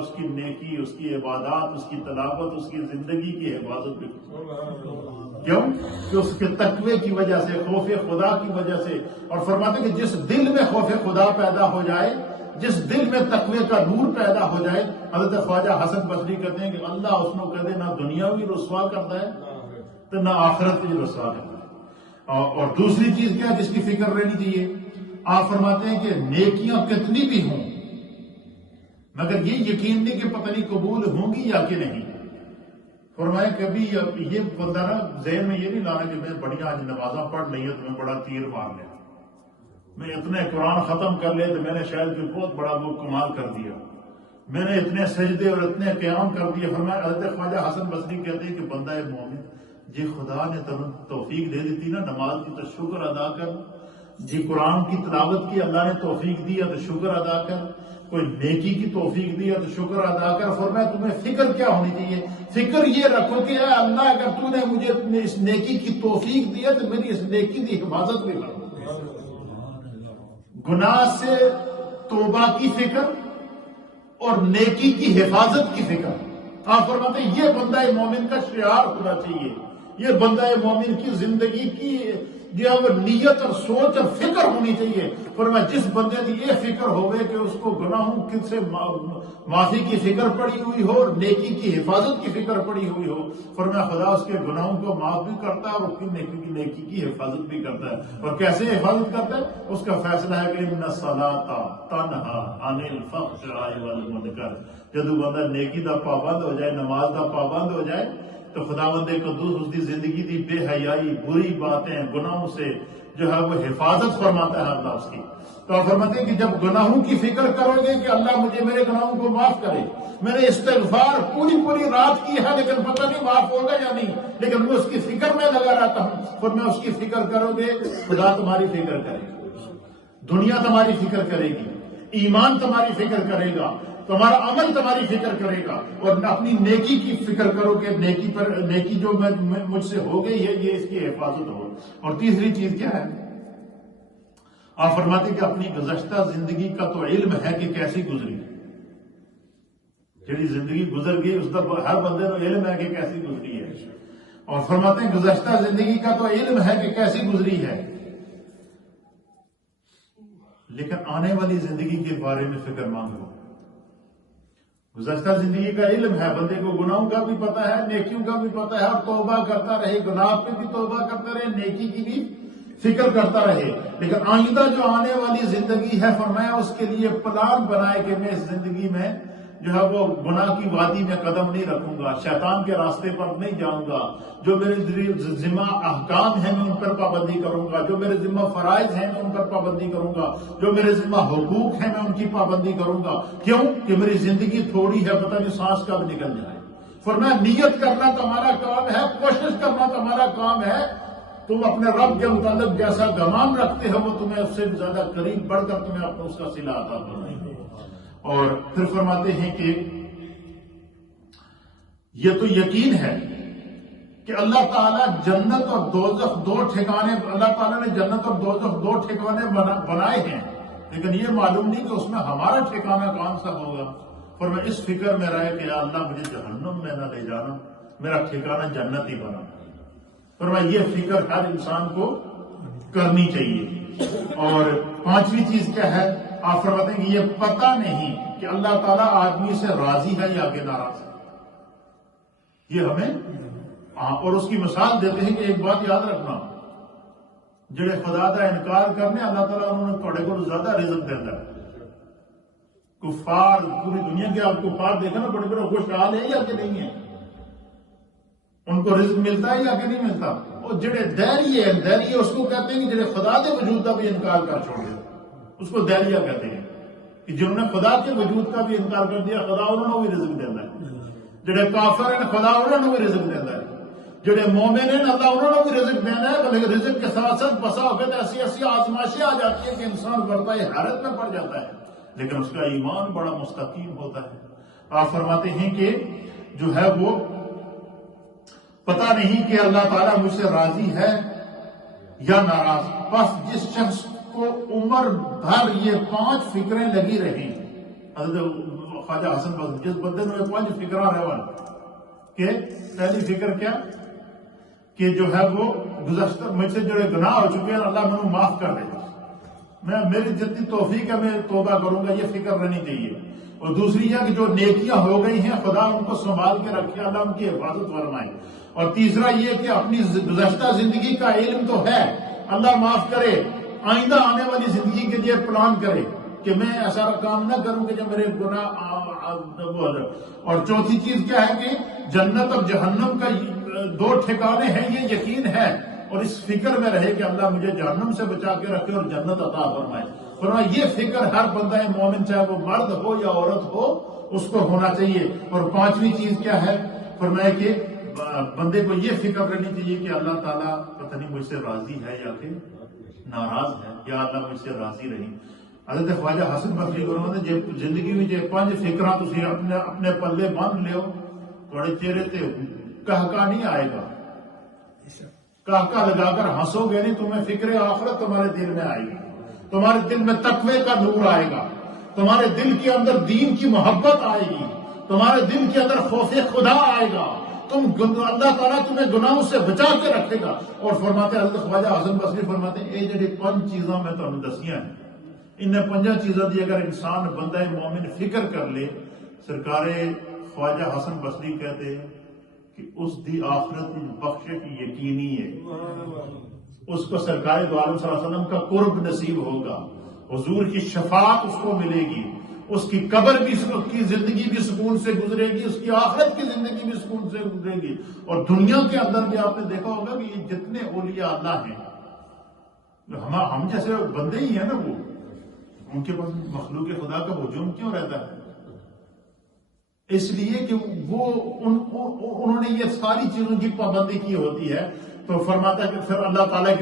اس کی نیکی، اس کی عبادات، اس کی تلاوت، اس کی زندگی کی حفاظت بھی کیوں؟ کہ اس کے تقوی کی وجہ سے، خوف خدا کی وجہ سے. اور فرماتے کہ جس دل میں خوف خدا پیدا ہو جائے، جس دل میں تقوی کا نور پیدا ہو جائے، حضرت خواجہ حسن بصری کہتے ہیں کہ اللہ اس کو کہتے نہ دنیا بھی رسوا کرتا ہے تو نہ آخرت بھی رسوا کرتا ہے. اور دوسری چیز کیا جس کی فکر رہنی چاہیے؟ آپ فرماتے ہیں کہ نیکیاں کتنی بھی ہوں مگر یہ یقین نہیں کہ پتہ نہیں قبول ہوں گی یا کہ نہیں. فرمایا کبھی یہ بندہ نا ذہن میں یہ نہیں لانا کہ میں بڑی آج نمازاں پڑھ لی ہیں تو میں بڑا تیر مار لیا، میں اتنے قرآن ختم کر لے تو میں نے شاید کوئی بہت بڑا وہ کمال کر دیا، میں نے اتنے سجدے اور اتنے قیام کر دیے. فرمایا حضرت خواجہ حسن بصری کہتے ہیں کہ بندہ مومن جی خدا نے توفیق دے دیتی نا نماز کی تو شکر ادا کر، جی قرآن کی تلاوت کی اللہ نے توفیق دیا تو شکر ادا کر، کوئی نیکی کی توفیق دیا تو شکر ادا کر. فرمایا تمہیں فکر کیا ہونی چاہیے؟ فکر یہ رکھو کہ اے اللہ اگر تو نے مجھے اس نیکی کی توفیق دیا تو میری اس نیکی کی حفاظت بھی کر. گناہ سے توبہ کی فکر اور نیکی کی حفاظت کی فکر. آپ فرماتے ہیں یہ بندہ مومن کا شعار ہونا چاہیے، یہ بندہ مومن کی زندگی کی جو نیت اور سوچ اور فکر ہونی چاہیے. فرمایا جس بندے کی یہ فکر ہوئے کہ اس کو گناہوں سے معافی کی فکر پڑی ہوئی ہو اور نیکی کی حفاظت کی فکر پڑی ہوئی ہو، فرمایا خدا اس کے گناہوں کو معاف بھی کرتا ہے اور اس کی نیکی کی حفاظت بھی کرتا ہے. اور کیسے حفاظت کرتا ہے؟ اس کا فیصلہ ہے کہ ان الصلاۃ تنہا عن الفحشاء والمنکر. جدو بندہ نیکی دا پابند ہو جائے، نماز دا پابند ہو جائے تو خداوند قدوس اس کی زندگی دی بے حیائی، بری باتیں، گناہوں سے جو ہے وہ حفاظت فرماتا ہے اللہ اس کی. تو آپ فرماتے ہیں کہ جب گناہوں کی فکر کرو گے کہ اللہ مجھے میرے گناہوں کو معاف کرے، میں نے استغفار پوری رات کی ہے لیکن پتہ نہیں معاف ہوگا یا نہیں، لیکن میں اس کی فکر میں لگا رہتا ہوں. پھر میں اس کی فکر کرو گے خدا تمہاری فکر کرے گا، دنیا تمہاری فکر کرے گی، ایمان تمہاری فکر کرے گا، تمہارا عمل تمہاری فکر کرے گا. اور اپنی نیکی کی فکر کرو کہ نیکی جو مجھ سے ہو گئی ہے یہ اس کی حفاظت ہو. اور تیسری چیز کیا ہے؟ آپ فرماتے کہ اپنی گزشتہ زندگی کا تو علم ہے کہ کیسی گزری، جڑی زندگی گزر گئی اس کا ہر بندے کو علم ہے کہ کیسی گزری ہے. اور فرماتے ہیں گزشتہ زندگی کا تو علم ہے کہ کیسی گزری ہے، لیکن آنے والی زندگی کے بارے میں فکر مانگو. گزشتہ زندگی کا علم ہے، بندے کو گناہوں کا بھی پتہ ہے، نیکیوں کا بھی پتہ ہے، اور توبہ کرتا رہے، گناہ پہ بھی توبہ کرتا رہے، نیکی کی بھی فکر کرتا رہے. لیکن آئندہ جو آنے والی زندگی ہے فرمایا اس کے لیے پلان بنائے کہ میں اس زندگی میں جو ہے وہ گناہ کی وادی میں قدم نہیں رکھوں گا، شیطان کے راستے پر نہیں جاؤں گا، جو میرے ذمہ احکام ہیں میں ان پر پابندی کروں گا، جو میرے ذمہ فرائض ہیں میں ان پر پابندی کروں گا، جو میرے ذمہ حقوق ہیں میں ان کی پابندی کروں گا. کیوں کہ میری زندگی تھوڑی ہے، پتہ نہیں سانس کب نکل جائے. فرمایا نیت کرنا تمہارا کام ہے، کوشش کرنا تمہارا کام ہے. تم اپنے رب کے متعلق جیسا گمان رکھتے ہو وہ تمہیں اس سے زیادہ قریب بڑھ کر تمہیں اپنا اس کا صلہ عطا فرمائے. اور پھر فرماتے ہیں کہ یہ تو یقین ہے کہ اللہ تعالیٰ جنت اور دوزخ دو ٹھکانے، اللہ تعالیٰ نے جنت اور دوزخ دو ٹھکانے بنائے ہیں، لیکن یہ معلوم نہیں کہ اس میں ہمارا ٹھکانہ کون سا ہوگا. اور میں اس فکر میں رہے کہ اللہ مجھے جہنم میں نہ لے جانا، میرا ٹھکانہ جنت ہی بنا. اور میں یہ فکر ہر انسان کو کرنی چاہیے. اور پانچویں چیز کیا ہے؟ آپ فرماتے ہیں کہ یہ پتہ نہیں کہ اللہ تعالیٰ آدمی سے راضی ہے یا کہ ناراض ہے. یہ ہمیں اور اس کی مثال دیتے ہیں کہ ایک بات یاد رکھنا، جڑے خدا کا انکار کرنے اللہ تعالیٰ انہوں نے تھوڑے کو زیادہ رزق دیتا ہے. کفار پوری دنیا کے آپ کفار دیکھیں نا، بڑے بڑے خوشحال ہیں یا کہ نہیں ہیں، ان کو رزق ملتا ہے یا کہ نہیں ملتا. اور جڑے دہری ہے اس کو کہتے ہیں کہ جڑے خدا کے وجود کا بھی انکار کر چھوڑے، اس کو دہریہ کہتے ہیں کہ جنہوں نے خدا کے وجود کا بھی انکار کر دیا خدا انہوں نے بھی رزق دیتا ہے. جڑے کافر ہیں خدا انہوں نے بھی رزق دیتا ہے، جڑے مومن ہیں اللہ انہوں نے بھی رزق دینا ہے. لیکن رزق کے ساتھ ساتھ بسا اوقات ایسی آزمائشیں آ جاتی ہیں کہ انسان برتائی حیرت میں پڑ جاتا ہے، لیکن اس کا ایمان بڑا مستقیم ہوتا ہے. آپ فرماتے ہیں کہ جو ہے وہ پتہ نہیں کہ اللہ تعالیٰ مجھ سے راضی ہے یا ناراض. بس جس شخص کو عمر بھر یہ 5 فکریں لگی رہیں، حضرت خواجہ حسن بصری جس بندے نے 5 فکر رہے کہ پہلی فکر کیا کہ جو ہے وہ گزشتہ مجھ سے جو گناہ ہو چکے ہیں اللہ مجھے معاف کر دے، میری جتنی توفیق ہے میں توبہ کروں گا، یہ فکر رہنی چاہیے۔ اور دوسری ہے کہ جو نیکیاں ہو گئی ہیں خدا ان کو سنبھال کے رکھے، اللہ ان کی حفاظت فرمائے۔ اور تیسرا یہ کہ اپنی گزشتہ زندگی کا علم تو ہے، اللہ معاف کرے، آئندہ آنے والی زندگی کے لیے پلان کرے کہ میں ایسا کام نہ کروں کہ جب میرے گناہ اور چوتھی چیز کیا ہے کہ جنت اور جہنم کا 2 ٹھکانے ہیں، یہ یقین ہے اور اس فکر میں رہے کہ اللہ مجھے جہنم سے بچا کے رکھے اور جنت عطا فرمائے۔ فرمایا یہ فکر ہر بندہ مومن چاہے وہ مرد ہو یا عورت ہو اس کو ہونا چاہیے۔ اور 5ویں چیز کیا ہے؟ فرمایا کہ بندے کو یہ فکر رہنی چاہیے کہ اللہ تعالیٰ پتہ نہیں مجھ سے راضی ہے یا کہ ناراض ہے، یا اللہ مجھ سے راضی رہی۔ حضرت خواجہ حسن بصری نے زندگی میں 5 فکراں تسی اپنے پلے باندھ لیو، تھوڑے چہرے تے کہکا نہیں آئے گا، کہکا لگا کر ہنسو گے نہیں، تمہیں فکر آخرت تمہارے دل میں آئے گی، تمہارے دل میں تقوی کا نور آئے گا، تمہارے دل کے اندر دین کی محبت آئے گی، تمہارے دل کے اندر خوف خدا آئے گا، اللہ تعالیٰ تمہیں گناہوں سے بچا کے رکھے گا۔ اور فرماتے حضرت خواجہ حسن بصری فرماتے ہیں یہ جڑی 5 چیزاں میں تمہیں دسیاں ہیں، ان 5 چیزوں کی اگر انسان بندہ مومن فکر کر لے، سرکار خواجہ حسن بصری کہتے ہیں کہ اس دی آخرت بخشش یقینی ہے، اس کو سرکار دو عالم صلی اللہ علیہ وسلم کا قرب نصیب ہوگا، حضور کی شفاعت اس کو ملے گی، اس کی قبر بھی، اس کی زندگی بھی سکون سے گزرے گی، اس کی آخرت کی زندگی بھی سکون سے گزرے گی۔ اور دنیا کے اندر بھی آپ نے دیکھا ہوگا کہ یہ جتنے اولیاء اللہ ہیں، ہم جیسے بندے ہی ہیں نا، وہ ان کے پاس مخلوق خدا کا ہجوم کیوں رہتا ہے؟ اس لیے کہ وہ انہوں نے یہ ساری چیزوں کی پابندی کی ہوتی ہے۔ تو فرماتا ہے کہ پھر اللہ تعالیٰ کی